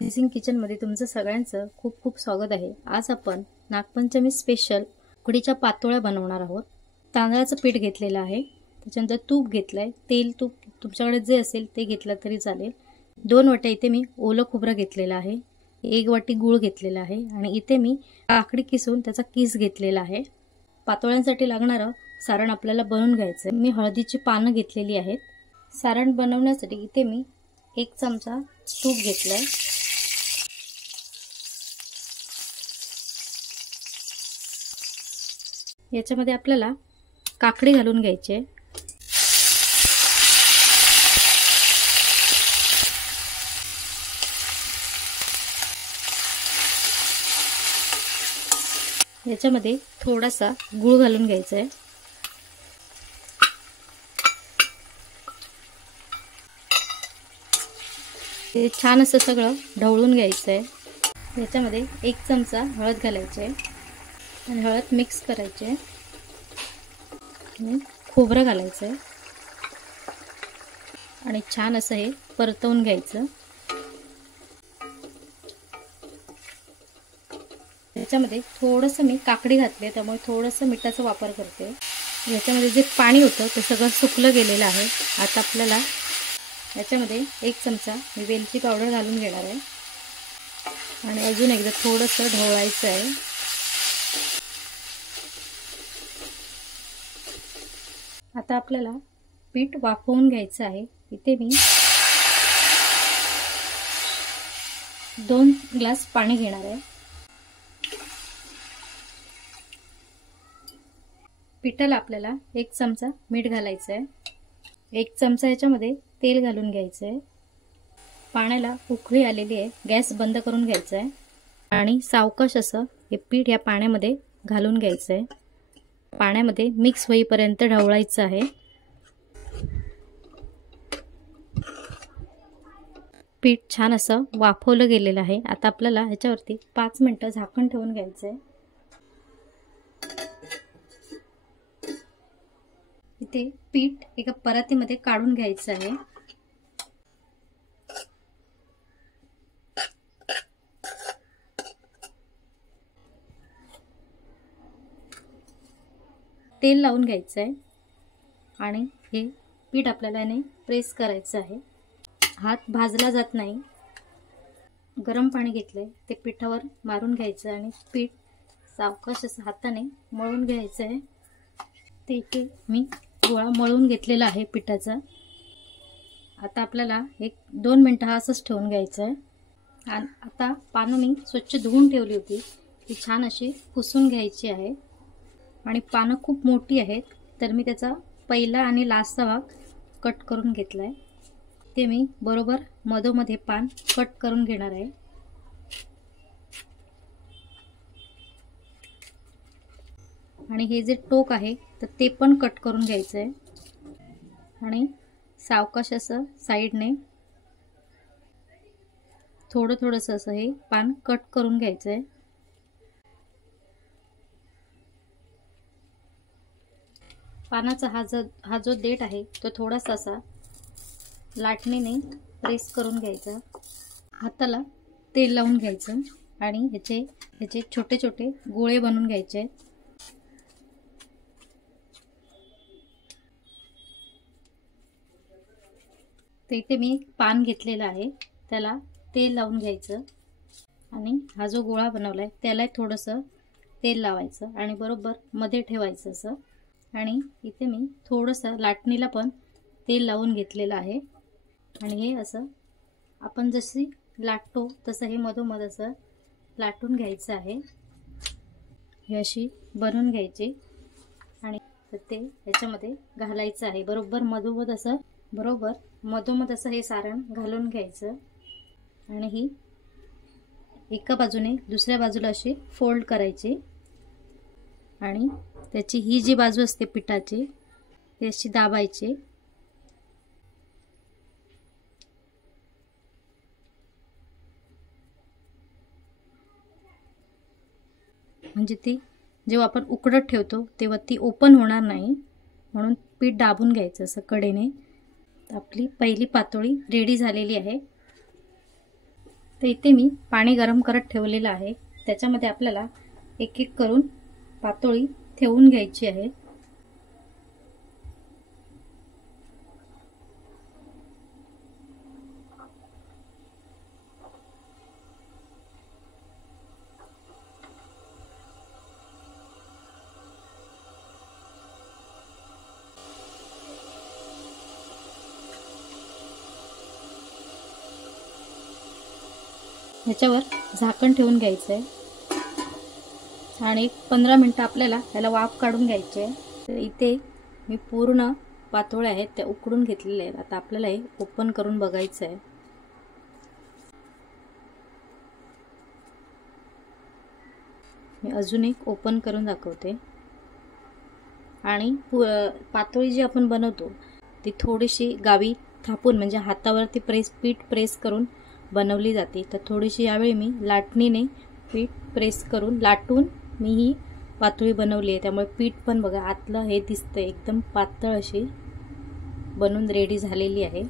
Amazing किचनमध्ये तुमचं सगळ्यांचं खूप खूप स्वागत आहे। आज आपण नागपंचमी स्पेशल उकडीच्या पातोळ्या बनवणार आहोत। तांदळाचं पीठ घेतलेलं आहे, त्याच्यानंतर तूप घेतलंय, तेल तूप तुमच्याकडे जे असेल ते घेतलं तरी चालेल। 2 वाट्या इथे मी ओलं खोबरं घेतलेलं आहे, 1 वाटी गूळ घेतलेला आहे आणि इथे मी काकडी किसून त्याचा किस घेतलेला आहे। पातोळ्यांसाठी लागणारं सारण आपल्याला बनवून घ्यायचं आहे। मी हळदीची पानं घेतलेली आहेत। सारण बनवण्यासाठी इथे मी 1 चमचा तूप घेतलंय, याच्यामध्ये आपल्याला काकडी घालून घ्यायची आहे। याच्यामध्ये थोडासा गूळ घालून घ्यायचा आहे। हे छान असं सगळं ढवळून घ्यायचं आहे। याच्यामध्ये 1 चमचा हळद घालायची आहे आणि हळद मिक्स करायची आहे आणि खोबरं घालायचं आहे आणि छान असं हे परतवून घ्यायचं। याच्यामध्ये थोडंसं मी काकडी घातली, त्यामुळे थोडंसं मिठाचा वापर करते। याच्यामध्ये जे पाणी होतं ते सगळं सुकलं गेलेलं आहे। आता आपल्याला याच्यामध्ये 1 चमचा मी वेलची पावडर घालून घेणार आहे आणि अजून एकदा थोडंसं ढवळायचं आहे। आता आपल्याला पीठ वाफवून घ्यायचं आहे। इथे मी 2 ग्लास पाणी घेणार आहे। पिठाला आपल्याला 1 चमचा मीठ घालायचं आहे, 1 चमचा याच्यामध्ये तेल घालून घ्यायचं आहे। पाण्याला उकळी आलेली आहे, गॅस बंद करून घ्यायचा आहे आणि सावकाश असं हे पीठ या पाण्यामध्ये घालून घ्यायचं आहे। पाण्यामध्ये मिक्स होईपर्यंत ढवळायचं आहे। पीठ छान असं वाफवलं गेलेलं आहे। आता आपल्याला ह्याच्यावरती 5 मिनिटं झाकण ठेवून घ्यायचं आहे। इथे पीठ एका परातीमध्ये काढून घ्यायचं आहे। तेल लावून घ्यायचं आहे आणि हे पीठ आपल्याला याने प्रेस करायचं आहे। हात भाजला जात नाही। गरम पाणी घेतलंय, ते पिठावर मारून घ्यायचं आणि पीठ सावकाश असं हाताने मळून घ्यायचं आहे। ते इथे मी गोळा मळून घेतलेला आहे पिठाचा। आता आपल्याला 1-2 मिनिटं असंच ठेवून घ्यायचं आहे। आणि आता पानं मी स्वच्छ धुवून ठेवली होती, ती छान अशी पुसून घ्यायची आहे आणि पानं खूप मोठी आहेत, तर मी त्याचा पहिला आणि लास्टचा भाग कट करून घेतलाय। ते मी बरोबर मधोमध पान कट करून घेणार आहे आणि हे जे टोक आहे तर ते पण कट करून घ्यायचं आहे आणि सावकाश असं साईडने थोडंसं असं हे पान कट करून घ्यायचं आहे। पानाचा हा जो देठ आहे तो थोडासा असा लाटणीने प्रेस करून घ्यायचा। हाताला तेल लावून घ्यायचं आणि ह्याचे छोटे छोटे गोळे बनवून घ्यायचे। तर इथे मी एक पान घेतलेलं आहे, त्याला तेल लावून घ्यायचं आणि हा जो गोळा बनवलाय त्याला थोडंसं तेल लावायचं आणि बरोबर मध्ये ठेवायचं असं। आणि इथे मी थोडंसं लाटणीला पण तेल लावून घेतलेलं आहे आणि हे असं आपण जशी लाटतो तसं हे मधोमध असं लाटून घ्यायचं आहे। हे अशी बनवून घ्यायची आणि ते याच्यामध्ये घालायचं आहे। बरोबर मधोमध असं हे सारण घालून घ्यायचं आणि ही एका बाजूने दुसऱ्या बाजूला अशी फोल्ड करायची आणि त्याची ही जी बाजू असते पिठाची ती अशी दाबायची म्हणजे ती जेव्हा आपण उकडत ठेवतो तेव्हा ती ओपन होणार नाही, म्हणून पीठ दाबून घ्यायचं असं कडेने। आपली पहिली पातोळी रेडी झालेली आहे। तर इथे मी पाणी गरम करत ठेवलेलं आहे. त्याच्यामध्ये आपल्याला एक एक करून पातोळी ठेवून घ्यायची आहे. ह्याच्यावर झाकण ठेवून घ्यायचं आहे आणि 15 मिनिटं आपल्याला याला वाफ काढून घ्यायची आहे. तर इथे मी पूर्ण पातोळ्या आहेत त्या उकडून घेतलेल्या आहेत. आता आपल्याला हे ओपन करून बघायचं आहे. मी अजून एक ओपन करून दाखवते. आणि पातोळी जी आपण बनवतो ती थोडीशी गावी थापून म्हणजे हातावरती पीठ प्रेस करून बनवली जाते. तर थोडीशी यावेळी मी लाटणीने पीठ प्रेस करून लाटून मी ही पातोळी बनवली आहे. त्यामुळे पीठ पण बघा आतलं हे दिसतंय एकदम पातळ अशी बनून रेडी झालेली आहे.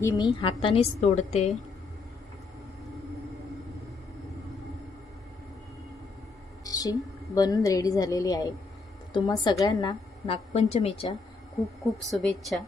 ही मी हातानेच तोडते. अशी बनून रेडी झालेली आहे. तुम्हा सगळ्यांना नागपंचमीच्या खूप खूप शुभेच्छा.